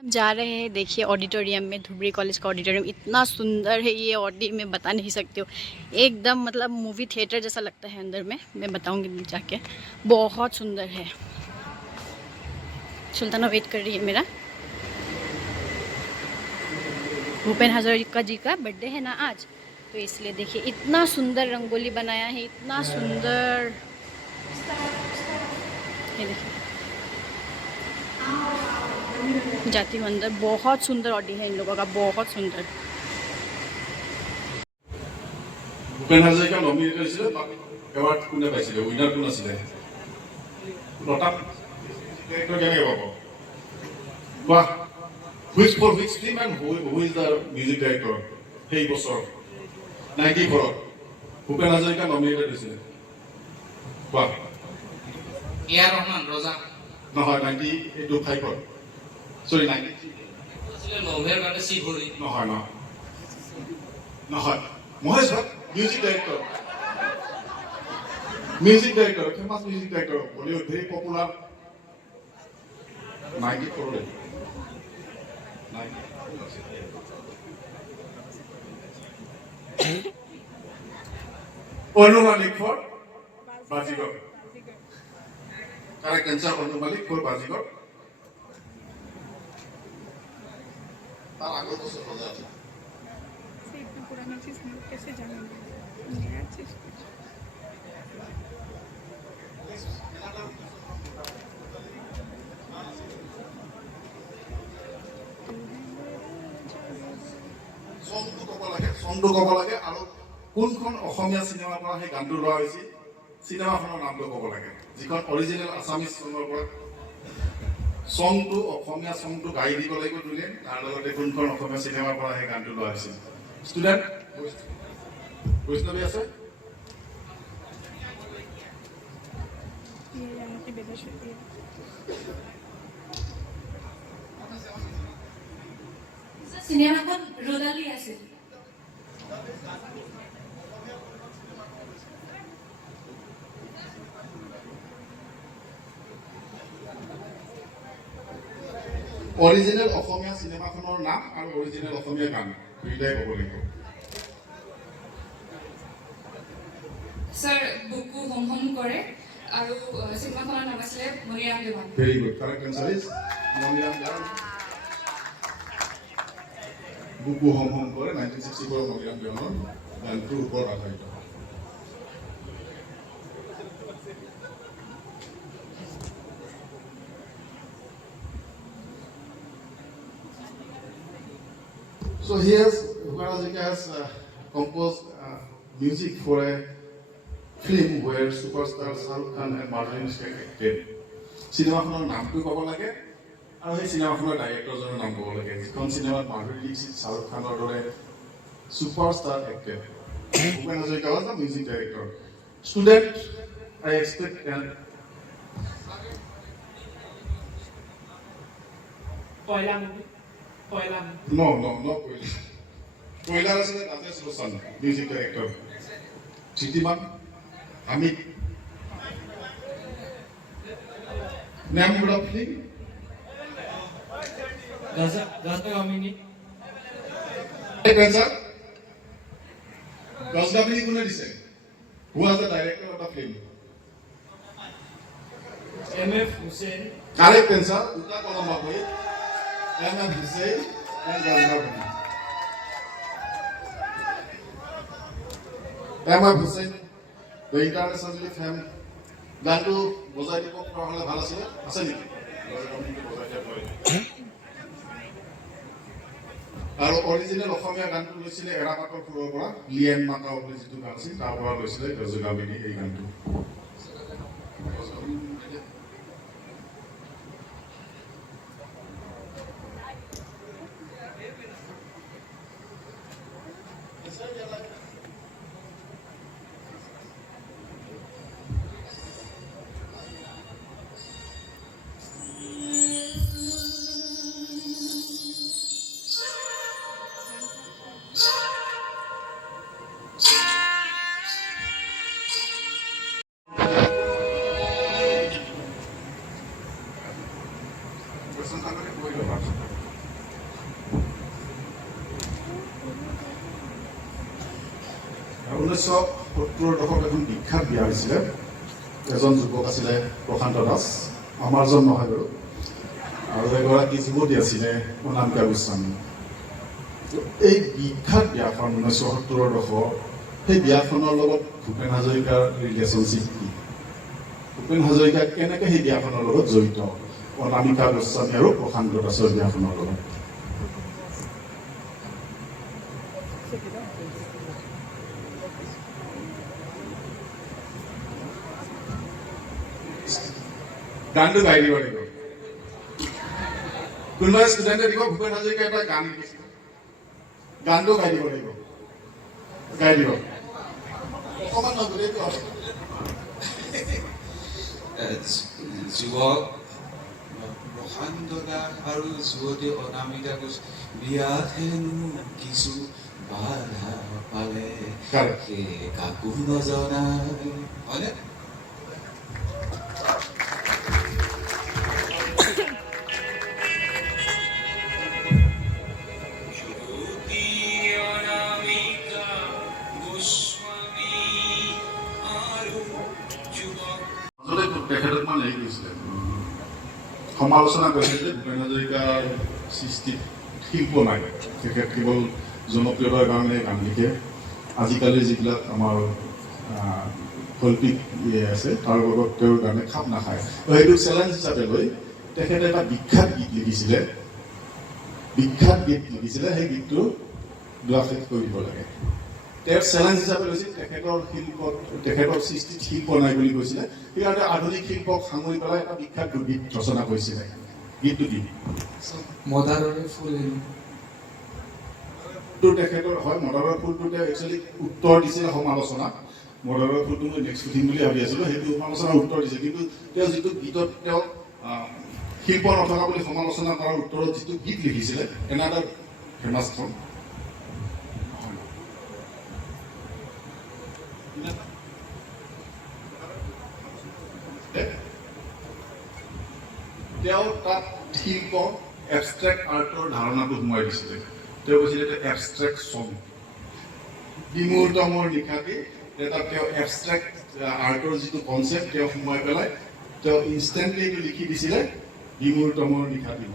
हम जा रहे हैं, देखिए ऑडिटोरियम में, धुबरी कॉलेज का ऑडिटोरियम इतना सुंदर है। ये ऑडी मैं बता नहीं सकती हूँ, एकदम मतलब मूवी थिएटर जैसा लगता है अंदर में। मैं बताऊँगी जाके, बहुत सुंदर है। सुल्ताना वेट कर रही है मेरा। भूपेन हजारिका जी का बर्थडे है ना आज, तो इसलिए देखिए इतना सुंदर रंगोली बनाया है, इतना सुंदर। ये देखिए, जाती हूँ अंदर। बहुत सुंदर ऑडी है इन लोगों का, बहुत सुंदर। ভূপেন হাজৰিকা নমিনেট হৈছিলে, এৱাৰ্ড কোনে পাইছিলে, উইনাৰ কোন আছিলে? লতা কেনেকৈ পাব কোৱা? Which for which film and who is the music director সেই বছৰ 94 ভূপেন হাজৰিকা নমিনেটেড হৈছিলে? কোৱা? এ.আৰ. ৰহমান ৰজা নহয়, 95 চৰি 93 নভেৰ কাৰণে শিৱৰি নহয় নহয় নহয় Mahesh Bhatt music director famous music director Bollywood very popular 94 Anu মালিক ফর বাজিগর। কারেক্ট অ্যান্সার অনু মালিক ফর বাজিগর। তার আগের বছর রোজা আছে। इतना पुराना चीज हम लोग कैसे जानेंगे? नया चीज চংটো ক'ব লাগে আৰু কোনখন অসমীয়া চিনেমাৰ পৰা সেই গানটো লোৱা হৈছিল, চিনেমাখনৰ নামটো ক'ব লাগে, যিখন অৰিজিনেল আছামিজ চঙৰ পৰা। চংটো অসমীয়া চংটো গাই দিব লাগিব তুলে, তাৰ লগতে কোনখন অসমীয়া চিনেমাৰ পৰা সেই গানটো লোৱা হৈছিল। ষ্টুডেণ্ট বৈষ্ণৱী আছে? ये यहाँ की विदेश होती है। সিনেমাখন ৰোদালি আছে। অৰিজিনেল অসমীয়া চিনেমাখনৰ নাম আৰু অৰিজিনেল অসমীয়া গান দুইটাই ক'ব লাগিব। স্যাৰ বুকু হোম হোম কৰে আৰু সিনেমাখনৰ নাম আছিলে Moriam Dewan. Very good, correct answer is Maniram Dewan. বুকু হোম হোম কৰে 1964 মনিৰাম দেওয়ানৰ গানটোৰ ওপৰত আধাৰিত। So Bhupen Hazarika has composed music for a film where superstar Shahrukh Khan and Madhuri Dixit acted. চিনেমাখনৰ নামটো ক'ব লাগে আৰু সেই চিনেমাখনৰ ডাইৰেক্টৰজনৰ নাম ক'ব লাগে, যিখন চিনেমাত মাধুৰী দীক্ষিত শাহৰুখ খানৰ দৰে superstar acted. Bhupen Hazarika was the music director. Student, I expect Poila movie no Koila was Rajesh Roshan, music director. Chitiman, Hamid. Name of film? গজা কামিনী Right answer. Gazgamini Kune dise. Who was the director of the film? M.F. Hussain Correct answer. Uta Kolamba Bhai, M.F. Hussain and Gazgamini. M.F. Hussain, the internationally famous. গানটো বজাই দিব পৰা হ'লে ভাল আছিলে, আছে নেকি? আৰু অৰিজিনেল অসমীয়া গানটো লৈছিলে এৰাপাতৰ সুৰৰ পৰা, লিয়েন মাকাও বুলি যিটো গান আছিল তাৰ পৰা লৈছিলে গজগামিনী এই গানটো। 1970 দশক এখন বিখ্যাত বিয়া হৈছিলে এজন যুৱক আছিলে প্ৰশান্ত দাস আমাৰ জন নহয় বাৰু আৰু এগৰাকী যুৱতী আছিলে অনামিকা গোস্বামী এই বিখ্যাত বিয়াখন 1970 দশক সেই বিয়াখনৰ লগত ভূপেন হাজৰিকাৰ ৰিলেশ্যনশ্বিপ কি ভূপেন হাজৰিকা কেনেকৈ সেই বিয়াখনৰ লগত জড়িত অনামিকা গোস্বামী আৰু প্ৰশান্ত দাসৰ বিয়াখনৰ লগত গানটো গাই দিব লাগিব কোনোবা ষ্টুডেণ্টে দিব ভূপেন হাজৰিকা এটা গান লিখিছিল গানটো গাই দিব লাগিব গাই দিব অকণমান নগৰীটো যুৱক প্ৰশান্ত দাস আৰু যুৱতী অনামিকা কোচ বিয়াত হেনো কিছু বাধা পালে সেই কাকো নজনা হয়নে তেখেতক মানে হেৰি কৰিছিলে সমালোচনা কৰিছিলে যে ভূপেন হাজৰিকাৰ সৃষ্টিত শিল্প নাই তেখেত কেৱল জনপ্ৰিয়তাৰ কাৰণে গান লিখে আজিকালি যিবিলাক আমাৰ শৈল্পিক আছে তাৰ লগত তেওঁৰ গানে খাপ নাখায় সেইটো চেলেঞ্জ হিচাপে লৈ তেখেতে এটা বিখ্যাত গীত লিখিছিলে সেই গীতটো দুআষাৰ কৰি দিব লাগে তেওঁৰ চেলেঞ্জ হিচাপে লৈছিল তেখেতৰ সৃষ্টিত শিল্প নাই বুলি কৈছিলে সেইকাৰণে আধুনিক শিল্পক সাঙুৰি পেলাই এটা বিখ্যাত গীত ৰচনা কৰিছিলে গীতটো কি মদাৰৰে ফুল তেখেতৰ হয় মদাৰৰ ফুলটোতে একচুৱেলি উত্তৰ দিছিলে সমালোচনা মদাৰৰ ফুলটো মই নেক্সট সুধিম বুলি ভাবি আছিলোঁ সেইটো সমালোচনাৰ উত্তৰ দিছে কিন্তু তেওঁ যিটো গীতত তেওঁ শিল্প নথকা বুলি সমালোচনা কৰাৰ উত্তৰত যিটো গীত লিখিছিলে এনে এটা ফেমাছ খন তেওঁ তাত শিল্প এবষ্ট্ৰেক্ট আৰ্টৰ ধাৰণাটো সোমাই দিছিলে তেওঁ কৈছিলে এটা এবষ্ট্ৰেক্ট ছং বিমূৰ্তমৰ নিশাটি এটা তেওঁ এবষ্ট্ৰেক্ট আৰ্টৰ যিটো কনচেপ্ট তেওঁ সোমাই পেলাই তেওঁ ইনষ্টেণ্টলি এইটো লিখি দিছিলে বিমূৰ্তমৰ নিশাটিৰ